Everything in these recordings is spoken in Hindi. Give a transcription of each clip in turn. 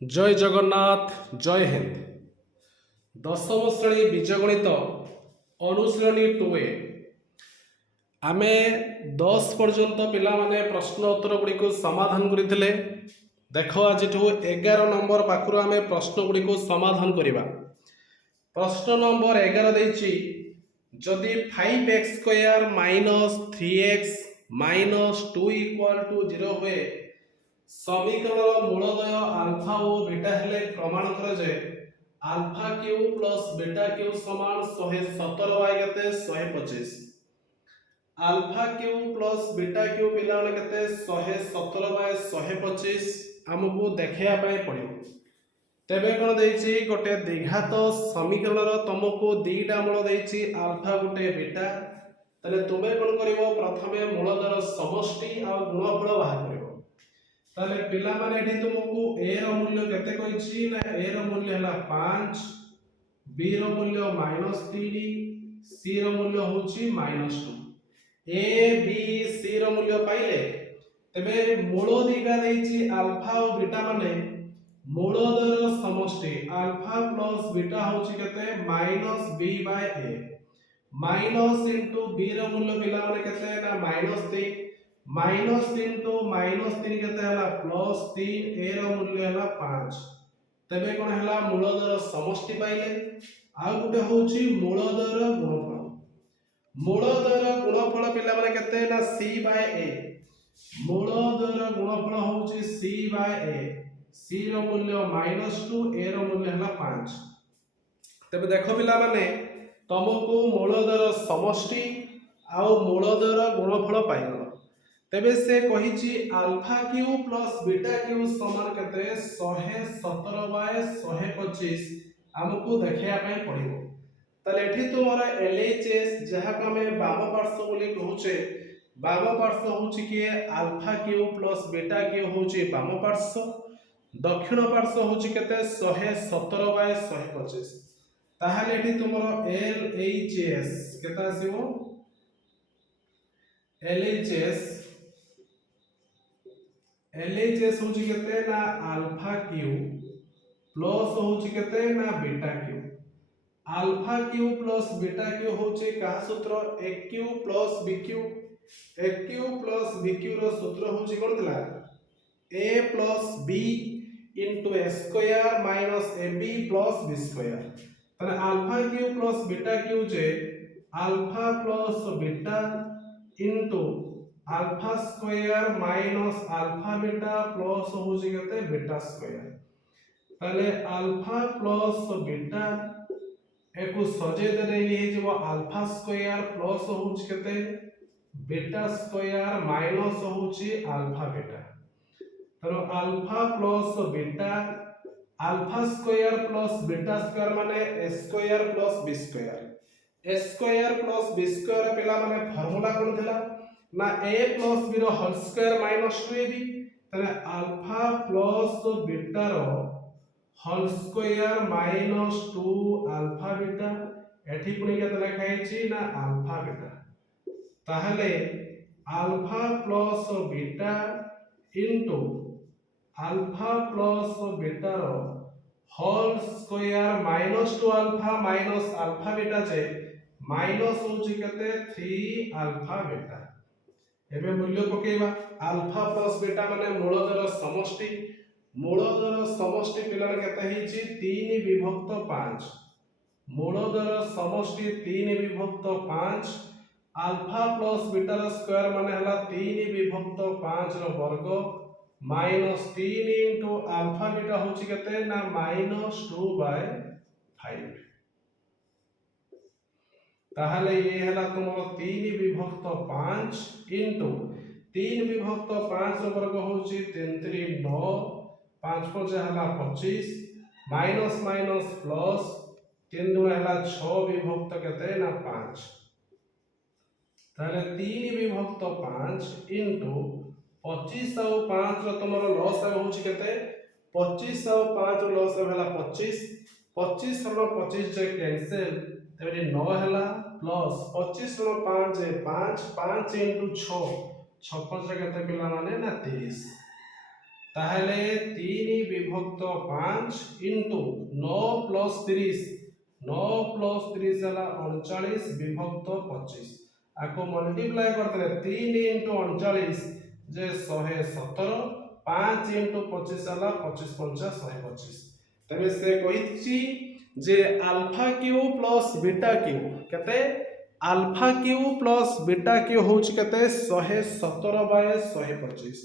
जय जगन्नाथ जय हिंद। दशम श्रेणी बीजगणित अनुशीलनी 2 आमे 10 पर्यंत पिला माने प्रश्न उत्तर गुड़ी को समाधान करते। देख आज 11 नंबर पाखु आमे प्रश्न गुड़ी को समाधान करवा। प्रश्न नंबर 11 देछि जदि 5x square minus 3x minus 2 equal to 0 हुए समीकरण मूलदय आल्फा और बीटा हेले प्रमाण कर जे alpha cube plus beta cube समान 117 बाय केते 125। Alpha cube plus beta cube पिला माने केते 117 बाय 125 हमकु देखिया पय पड़ियो। तेबे कोन देछि गोटे द्विघात समीकरण रो तुमको दीटा मूल देछि आल्फा गोटे बीटा। तले तुमे कोन करिवो प्रथमे मूलदर समष्टि आ गुणफल बाहर करिवो। ताले पिला माने एठी तुमको a रो मूल्य केते कहिछि ना a रो मूल्य हला 5, b रो मूल्य -3, c रो मूल्य होछि -2। a b c रो मूल्य पाइले तबे मूल दिगा देछि अल्फा और बीटा माने मूलदर समष्टि अल्फा प्लस बीटा होछि केते -b/a माइनस इनटू b रो मूल्य पिला माने केते ना -3 माइनस इनटू -3 केते हला +3 a रो मूल्य हला 5। तबे कोन हला मूलदर समष्टि पाइले आ गुटे होछि मूलदर गुणफल। मूलदर गुणफल पिला माने केते ना c/a मूलदर गुणफल होछि c/a c रो मूल्य -2 a रो मूल्य हला 5। तबे देखो पिला माने तुमको मूलदर समष्टि आ मूलदर गुणफल पाइल। तेबे से कहिछि alpha cube plus beta cube समान केते 117 बाय 125 हमकु देखिया पय पड़िबो। तले एठी तुमरा एलएचएस जहा का में बाम पार्श्व बोली कहूचे बाम पार्श्व होछि कि alpha cube plus beta cube होछि बाम पार्श्व दक्षिण पार्श्व होछि केते 117 बाय 125। ताहाले एठी तुमरा एलएचएस केता आसीबो एलएचएस होछि केते ना अल्फा क्यूब प्लस होछि केते ना beta cube. Alpha cube plus beta cube होछि का सूत्र a cube plus b cube. a cube plus b cube रो सूत्र होछि कोन दिला a plus b into a square minus ab plus b square. तने alpha cube plus beta cube जे alpha plus beta into alpha square minus alpha beta plus होछि केते बीटा स्क्वायर। ताले अल्फा प्लस बीटा एको सजे देने हे जो अल्फा स्क्वायर प्लस होछि केते बीटा स्क्वायर माइनस होछि अल्फा बीटा। तो alpha plus beta alpha square plus beta square माने a square plus b square. a square plus b square पिला माने फार्मूला कोन थिला ना a प्लस b रो होल स्क्वायर माइनस 2ab। तने अल्फा प्लस बीटा रो whole square minus 2 alpha beta एठी पुनी केते लिखा हिची ना अल्फा बीटा। ताहले alpha plus beta into alpha plus beta रो whole square minus 2 alpha minus alpha beta जे माइनस होची केते 3 अल्फा बीटा। एबे मूल्य पकेबा अल्फा प्लस बीटा माने मूलदर समष्टि। मूलदर समष्टि पिलाने केते हिची 3 विभक्त 5 मूलदर समष्टि 3 विभक्त 5 अल्फा प्लस बीटा रो स्क्वायर माने हला 3 विभक्त 5 रो वर्ग माइनस 3 इनटू अल्फा बीटा होची केते ना -2/5। ताहले ये हला तुमरो 3 विभक्त 5 इनटू 3 विभक्त 5 रो वर्ग होची 3 3 9 5 5 हला 25 माइनस माइनस प्लस 3 2 हला 6 विभक्त केते ना 5। ताहले 3 विभक्त 5 इनटू 25 और 5 रो तुमरो लॉस होची केते 25 और 5 रो लॉस हला 25 25 रो 25 जे कैंसिल तबे 9 हला प्लस 25 रो 5 जे 5 5 इनटू 6 6 5 केते पिला माने ना 30। ताहले 3 विभक्त विभक्त 5 इंटू 9 प्लस 30 9 प्लस 30 है 39 विभक्त 25 आपको मल्टीप्लाई करते 3 इंटू 39 जे 117 5 इंटू 25 है 25 पंचा 125 तबे से कही जे alpha cube plus beta cube केते alpha cube plus beta cube होची केते 117 बाय 125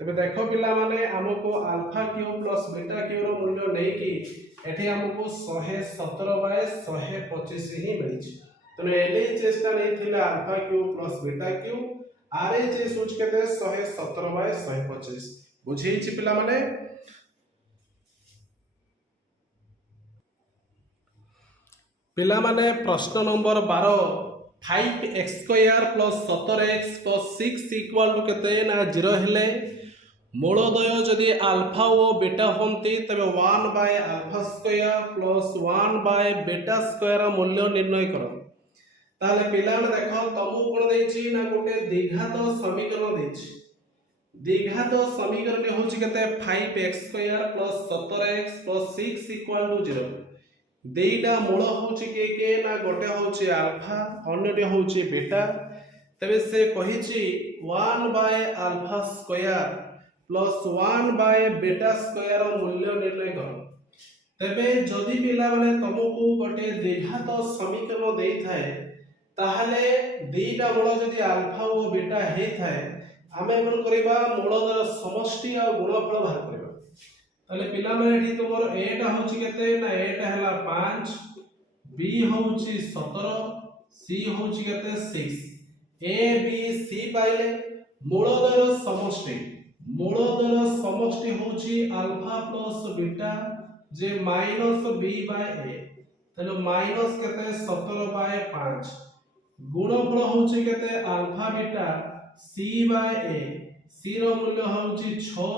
तबे देखो पिला माने हमको alpha cube plus beta cube रो मूल्य नै कि एठी हमको 117 बाय 125 ही मिली तने एले चेष्टा नै थिला alpha cube plus beta Q RHS होची केते 117 बाय 125 बुझी छि पिला माने पिला माने प्रश्न number 12 5x square plus 17x plus 6 equal to केते ना 0 हेले मूलदय जदि अल्फा और बीटा होती तबे 1 bye alpha square plus 1 by beta square मूल्य निर्णय करो ताले पिलाने देखो तमु कोन देछि ना गोटे द्विघात समीकरण देछि द्विघात समीकरण होछि केते 5x square plus 17x plus 6 equal to 0 देइटा मूल होछि के ना गोटे होछि अल्फा अन्यटे होछि बीटा तबे से कहिछि 1 bye alpha square plus 1 by beta square मूल्य निर्णय करो तबे जदि पिला माने तुमको गोटे द्विघात समीकरण देई थाए ताहले दुईटा मूल जदि अल्फा और बीटा हे थाए आमे कोन करबा मूलर समष्टि और गुणफल बाहर करबा ताले पिला माने एठी तुमर a टा होची केते ना a टा हला 5 b होची 17 c होची केते 6 a b c पाइले मूलर समष्टि होची अल्फा प्लस बीटा जे माइनस b बाय a तले माइनस केते 17 बाय 5 गुणफल होची केते alpha beta c by a c रो मूल्य होची 6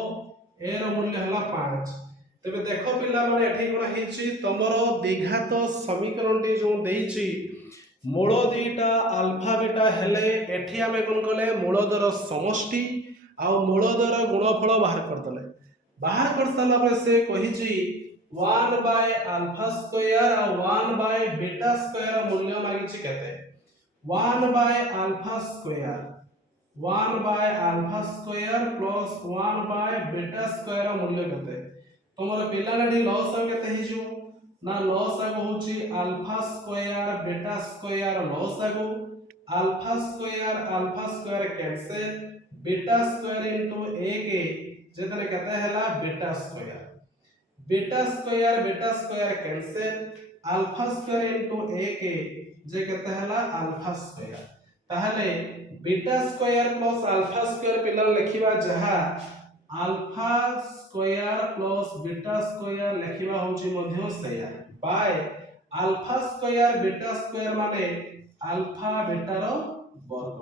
a रो मूल्य हला 5 तबे देखो पिला माने एठी कोन हिची तमरो द्विघात समीकरण टी जो देइची मूल दुईटा अल्फा बीटा हेले एठी हमें कोन कले मूलदर समष्टि आ मूलदर गुणफल बाहर कर साला पर से कहिची 1 बाय अल्फा स्क्वायर और 1 बाय बीटा स्क्वायर मूल्य मागिची केते 1 bye alpha square plus 1 by beta square मूल्य केते तमरो पिलाडी लॉस केते हिजो ना लॉस आगो होची अल्फा स्क्वायर बीटा स्क्वायर लॉस आगो alpha square cancel beta square into a के जेतने कहता हैला beta square cancel alpha square into a के जे कहता हैला अल्फा स्क्वायर ताहले beta square plus alpha square पिला लिखिबा जहा alpha square plus beta square लिखिबा होची मध्य सेया by alpha square beta square माने अल्फा बीटा रो वर्ग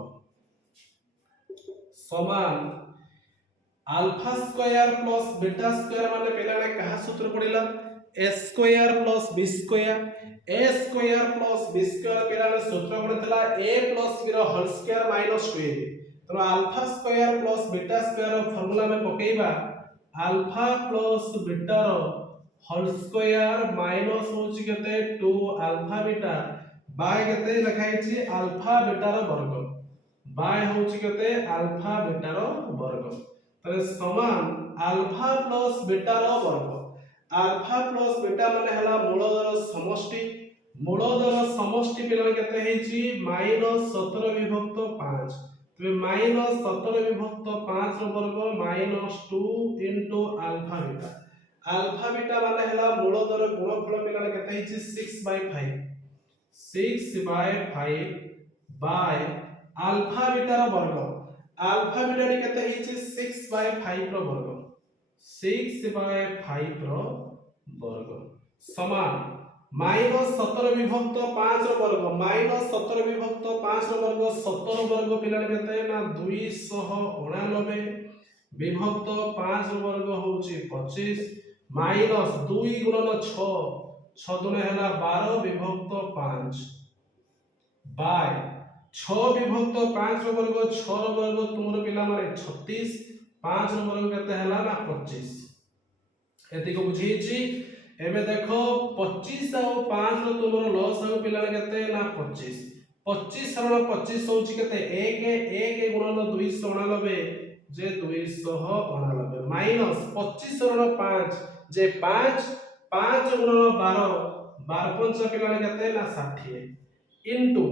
समान alpha square plus beta square माने पहले ने कहा सूत्र पड़िला a square plus b square a square plus b square पहले ने सूत्र पड़ितला a प्लस b रो होल स्क्वायर माइनस 2a तो alpha square plus beta square formula में पकेइबा अल्फा प्लस बीटा रो होल स्क्वायर माइनस होची केते 2 अल्फा बीटा बाय केते लिखाई छी अल्फा बीटा रो वर्ग बाय होची केते अल्फा बीटा रो वर्ग तले समान अल्फा प्लस बीटा रो वर्ग अल्फा प्लस बीटा माने हला मूलदर समष्टि पिला केते हेची -17 विभक्त 5 तो -17 विभक्त 5 रो वर्ग -2 इनटू अल्फा बीटा माने हला मूलदर गुणफल पिला केते हेची 6 बाय 5 बाय अल्फा बीटा रो वर्ग अल्फा बीटा रे केते हेची 6 बाय 5 रो वर्ग 6 बाय 5 रो वर्ग समान -17 विभक्त 5 रो वर्ग -17 विभक्त 5 रो वर्ग 17 वर्ग पिला केते ना 299 विभक्त 5 रो वर्ग होची 25 माइनस 2 गुणन 6 6 दुने हला 12 विभक्त 5 बाय 6 विभक्त 5 रो वर्ग 6 रो वर्ग तुमरो पिला माने 36 5 रो वर्ग केते हला ना 25 एति को बुझीची एबे देखो 25 और 5 रो तुमरो लॉस हो पिला केते ना 25 25 रण 25 होची केते 1 1 गुणन 289 जे 289 माइनस 25 रण 5 जे 5 5 गुणन 12 12 पंच पिला केते ना 60 इनटू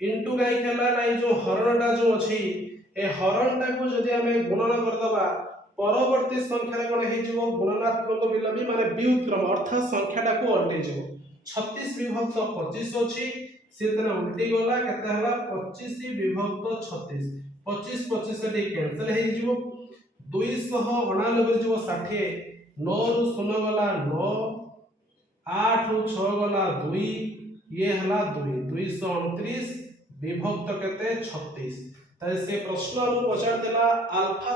इनटू काई केला ना जो हरणटा जो अछि ए हरणटा को जदि हमें गुणन करदबा परवर्ती संख्या कोन हे जीवो गुणनात्मक विलोमी माने व्युत्क्रम अर्थात संख्याटा को उल्टे जीवो 36 विभक्त 25 अछि सेतना उल्टी गला केते हला 25 विभक्त 36 25 25 से कैंसिल हे जीवो 289 जीवो 60 9 रु 0 गला 9 8 रु 6 गला 2 ये हला 2 229 विभक्त केते 36 ताले से प्रश्न हम पचार देला alpha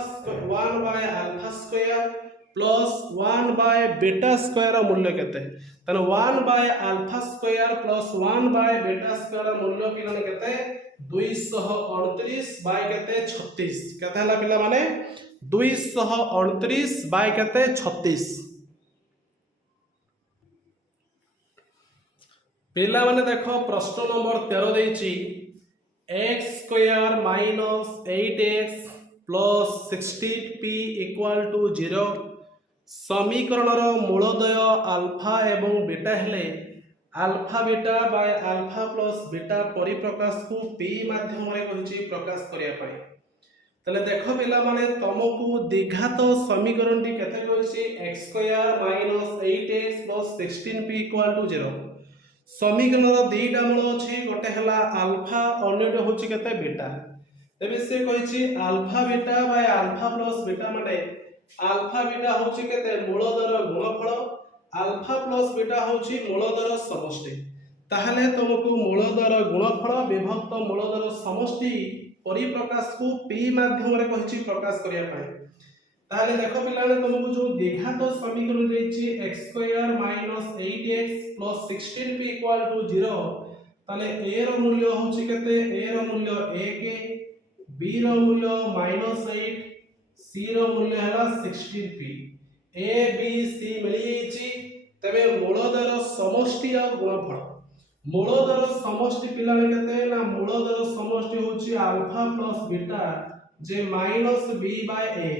1 bye alpha square plus 1 by beta square मूल्य केते तने 1 bye alpha square plus 1 by beta square मूल्य पिलाने केते 229 बाय केते 36 केते हला पिला माने 229 बाय केते 36 पिला माने देखो प्रश्न नंबर 13 देछि x square minus 8x plus 16p equal to 0 समीकरणर मूलदय अल्फा एवं बीटा हेले alpha beta by alpha plus beta परिप्रकाश को p माध्यम रे कहिछि प्रकाश करिया पय तले देखो पिला माने तुमको द्विघात समीकरण टी केते कहिछि x square minus 8x plus 16p equal to 0 समीकरण दुईटा मूल अछि गोटे हला अल्फा अन्यटे होछि केते बीटा तबे से कहिछि alpha beta by alpha plus beta माने अल्फा बीटा होछि केते मूलदर गुणफल अल्फा प्लस बीटा होछि मूलदर समष्टि ताहले तुमको मूलदर गुणफल विभक्त मूलदर समष्टि परिप्रकाश को p माध्यम रे कहिछि प्रकाश करिया पय ताहले देखो पिलाने तुमको जो द्विघात समीकरण देछि x² - 8x + 16p = 0 ताले a रो मूल्य होछि केते a रो मूल्य 1 b रो मूल्य -8 c रो मूल्य हला 16p a b c मिली छि तबे मूलदर समष्टि आ गुणफल मूलदर समष्टि पिलाने केते ना मूलदर समष्टि होछि अल्फा प्लस बीटा जे -b/a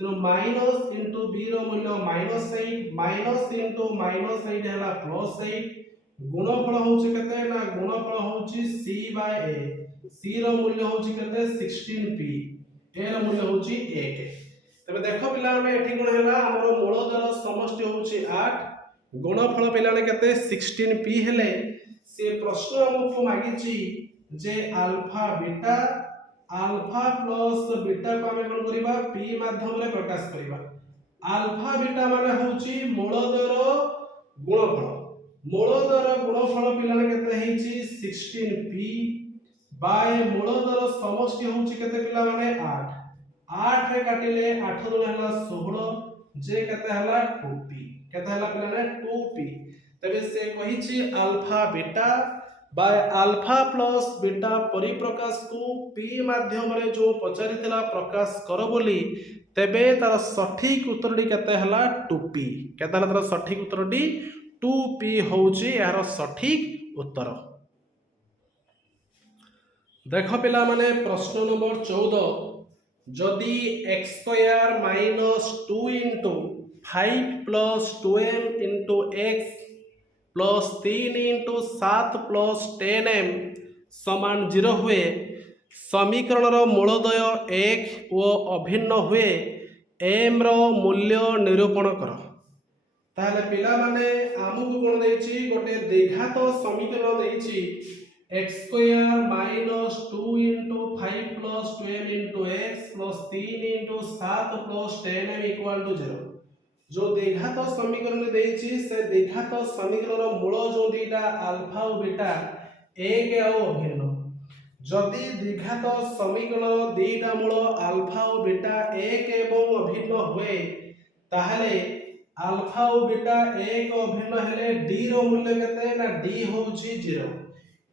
तो माइनस इंटू b रो मूल्य -8 माइनस इंटू -8 हैला +8 गुणफल होछि केते ना गुणफल होछि c/a c रो मूल्य होछि केते 16p a रो मूल्य होछि 1 तबे देखो पिला में एठी कोन हैला हमरो मूलदर समष्टि होछि 8 गुणफल पिला ने केते 16p हेले से प्रश्न हमको मागिछि जे alpha beta alpha plus beta को हमें कोन करिबा p माध्यम रे प्रकाश करिबा अल्फा बीटा माने होची मूलदर गुणफल पिलाने केते हेची 16p बाय मूलदर समष्टि होची केते पिला माने 8 8 रे काटिले 8 दुना हला 16 जे केते हला 2p केते हला पिलाने 2p तबे से कहिची alpha beta by alpha plus beta परिप्रकाश को p माध्यम रे जो पचारितला प्रकाश कर बोली तेबे तार सठिक उत्तरटी केते हला 2p केते हला तार सठिक उत्तरटी 2p होउची यार सठिक उत्तर देखो पिला माने प्रश्न नंबर 14 जदि x² - 2 * 5 + 12 * x प्लस 3 * 7 + 10m समान 0 हुए समीकरण मूलदय 1 और अभिन्न हुए m रो मूल्य निरूपण कर ताले पिला माने आमुको कोन देछि गोटे द्विघात समीकरण देछि x² - 2 * 5 + 12 * x + 3 * 7 + 10m = 0 जो द्विघात समीकरण देछि से द्विघात समीकरण मूल जो दीटा अल्फा और बीटा 1 और अभिन्न जदि द्विघात समीकरण दीटा मूल अल्फा और बीटा 1 एवं अभिन्न हुए ताहले अल्फा और बीटा 1 अभिन्न हेले d रो मूल्य केते ना d होउची 0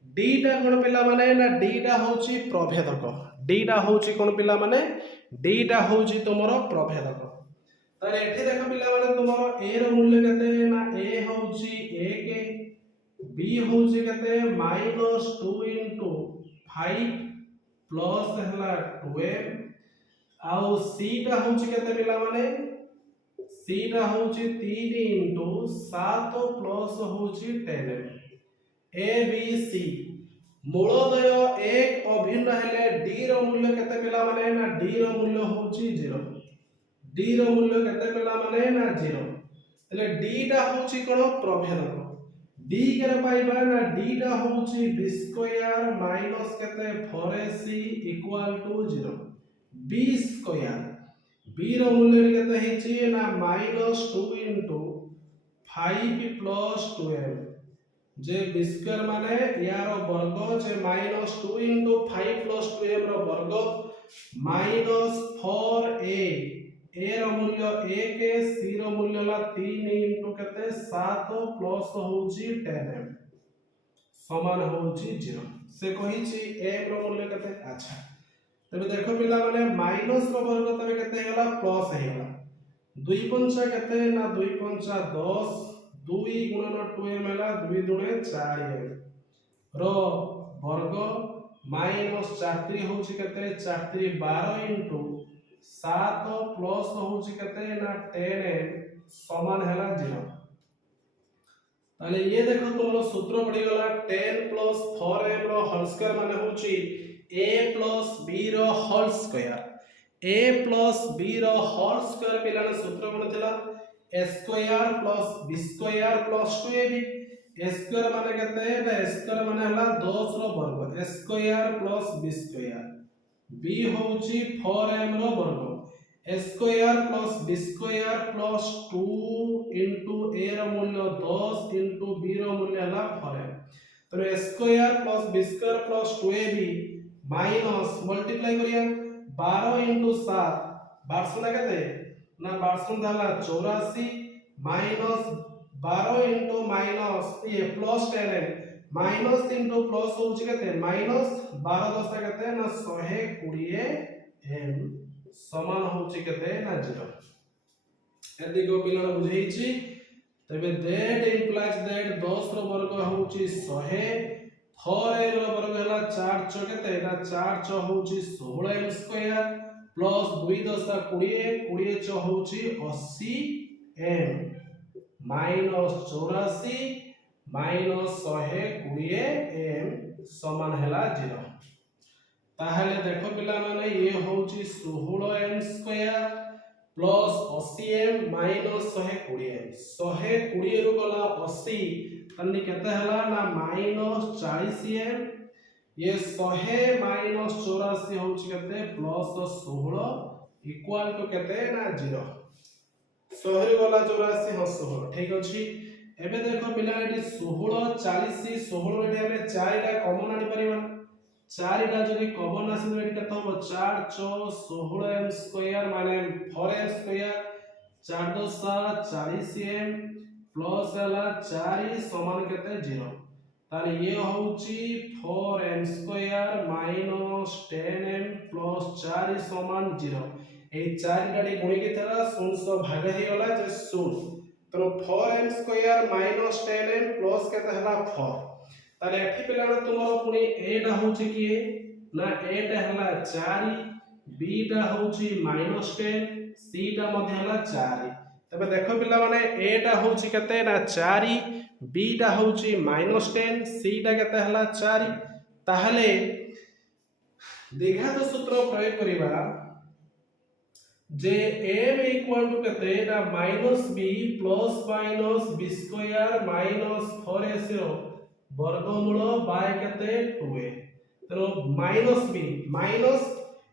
d टा कोन पिला माने ना d टा होउची प्रभेदक d टा होउची कोन पिला माने d टा होउची तमरो प्रभेदक ताले एठी देख पिला माने तुमर a रो मूल्य केते ना a होउची 1 b होउची केते -2 into 5 प्लस हला 12 आउ c टा होउची केते पिला माने c टा होउची 3 into 7 प्लस होउची 10 a b c मूलदय 1 अभिन्न हेले d रो मूल्य केते पिला माने ना d रो मूल्य होउची 0 d रो मूल्य केते पिला माने ना 0 तले d टा होउची कोन प्रभेदक d केरे पाइबा ना d टा होउची b स्क्वायर माइनस केते 4ac equal to 0 b square b रो मूल्य केते हेची ना -2 into 5 plus 12 जे b स्क्वायर माने यार वर्ग जे -2 into 5 plus 12 रो वर्ग -4a a रो मूल्य 1 c रो मूल्य ला 3 into केते 7 प्लस होउची 10m समान होउची 0 से कहिची m रो मूल्य केते अच्छा तबे देखो पिला माने माइनस रो वर्ग तबे केते हेला प्लस हेला 2 पंचा केते ना 2 पंचा 10 2 गुणन 2m हेला 2 दुणे 4m रो वर्ग माइनस 4 3 होउची केते 4 3 12 into 7 प्लस होउची केते ना 10m समान हेला 0 ताले ये देखो तुमरो सूत्र पड़ी गला 10 plus 4m रो होल स्क्वायर माने होउची a plus b रो whole square a plus b रो होल स्क्वायर पिलाने सूत्र कोन थिला a square plus b square plus 2ab a square माने केते ना a स्क्वायर माने हला 10 रो वर्ग a square plus b square b होउची 4m रो वर्ग a square plus b square plus 2 into a रो मूल्य 10 into b रो मूल्य हला 4m तो a square plus b square plus 2ab minus multiply करिया 12 into 7 12 ना केते ना 12 हला 84 माइनस 12 into माइनस ये plus 10m minus into plus होउची केते माइनस 12 10 केते ना 120m समान होउची केते ना 0 यदि को पिलाने बुझेइची तबे दैट इंप्लाइज दैट 10 रो वर्ग होउची 100 4m रो वर्ग हला 4 6 केते एटा 4 6 होउची 16m स्क्वायर प्लस 2 10 20 20 6 होउची 80m माइनस 84 माइनस 120m समान हला 0 ताहले देखो पिला माने ये होउची 16m square plus 80m minus 120m 120 रो गला 80 तन्नी केते हला ना माइनस 40m ये 100 माइनस 84 होउची केते प्लस 16 इक्वल टू केते ना 0 100 रे गला 84 हाँ 16 ठीक अछि एबे देखो पिला एटी 16 40 16 रे हमें 4 टा कॉमन आनी परिबा 4 टा जदी कॉमन आसी एटी केते हो 4 6 16m स्क्वायर माने 4m स्क्वायर 4 10 40m प्लस हला 4 समान केते 0 ताले ये होउची 4m square minus 10m plus 4 समान 0 ए 4 गाडी गुणी के थरा 0 भाग हे गला जे 0 तो 4m square minus 10m plus केते हला 4 ताले एठी पिलाना तुमरो पुनी a टा होउची की ना a टा हला 4 b टा होउची -10 c टा मध्ये हला 4 तबे देखो पिला माने a टा होउची केते ना 4 b टा होउची -10 c टा केते हला 4 ताहले द्विघात सूत्र प्रयोग करिबा जे m इक्वल टू केते ना -b plus minus b square minus 4ac वर्गमूल बाय केते 2a तो -b माइनस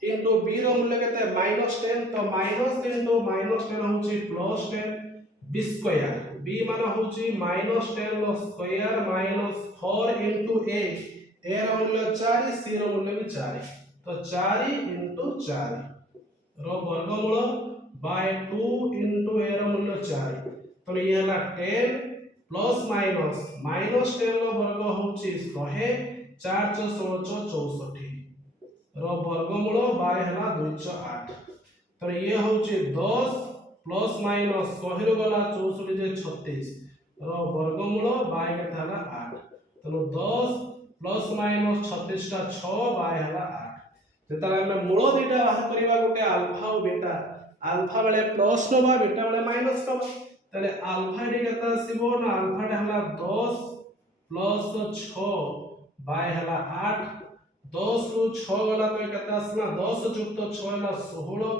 into b रो मूल्य केते -10 तो माइनस into -10 होउची +10 b स्क्वायर b माने होउची -10 रो स्क्वायर -4 into a रो मूल्य 4 c रो मूल्य भी 4 तो 4 into 4 रो वर्गमूल बाय 2 into a रो मूल्य 4 तो ये हला 10 प्लस माइनस -10 रो वर्ग होउची 100 4 6 16 64 रो वर्गमूल बाय हला 208 तो ये होउची 10 प्लस माइनस 100 रु गला 64 जे 36 रो वर्गमूल बाय केते हला 8 तनो 10 प्लस माइनस 36 टा 6 बाय हला 8 जेतले हम मूल दुटा बाहर करबा गोटे अल्फा और बीटा अल्फा बेले प्लस नबा बीटा बेले माइनस नबा तले अल्फा डी केते आसीबो ना अल्फा डी हला 10 प्लस 6 बाय हला 8 10 रु 6 गला तो केते आसला 10 युक्त 6 हला 16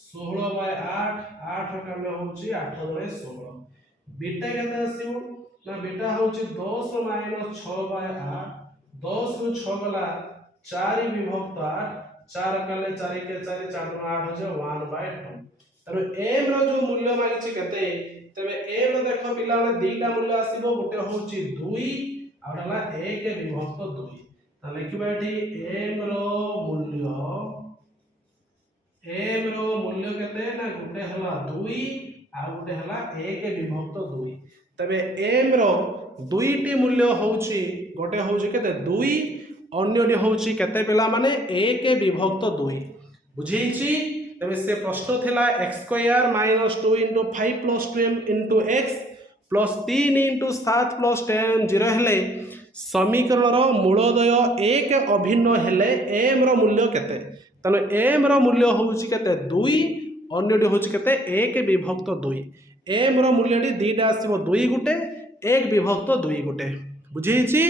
16 बाय 8 8 रे कमे होची 8 बाय 16 बीटा केते आसीबो ना बीटा होची 10 माइनस 6 बाय 8 10 रु 6 गला 4 विभक्त 8 4 कले 4 के 4 4 नु 8 हो जे 1 बाय 2 तब m रो जो मूल्य मागिछि केते तबे m रो देखो पिला ने दीटा मूल्य आसीबो गोटे होची 2 आ हला 1 विभक्त 2 त लिखिबा एठी m रो मूल्य केते ना गोटे हला 2 आ गोटे हला 1 विभक्त 2 तबे m रो दुईटी मूल्य होची गोटे होची केते 2 अन्यटी होची केते पिला माने 1 विभक्त 2 बुझीची तबे से प्रश्न थिला x² - 2 * 5 + 2m * x + 3 * 7 + 10 0 हेले समीकरण रो मूलदय 1 अभिन्न हेले m रो मूल्य केते तने m रो मूल्य होउची केते 2 अन्यटी होउची केते 1 विभक्त 2 m रो मूल्यटी दीटा आसीबो 2 गुटे 1 विभक्त 2 गुटे बुझीची।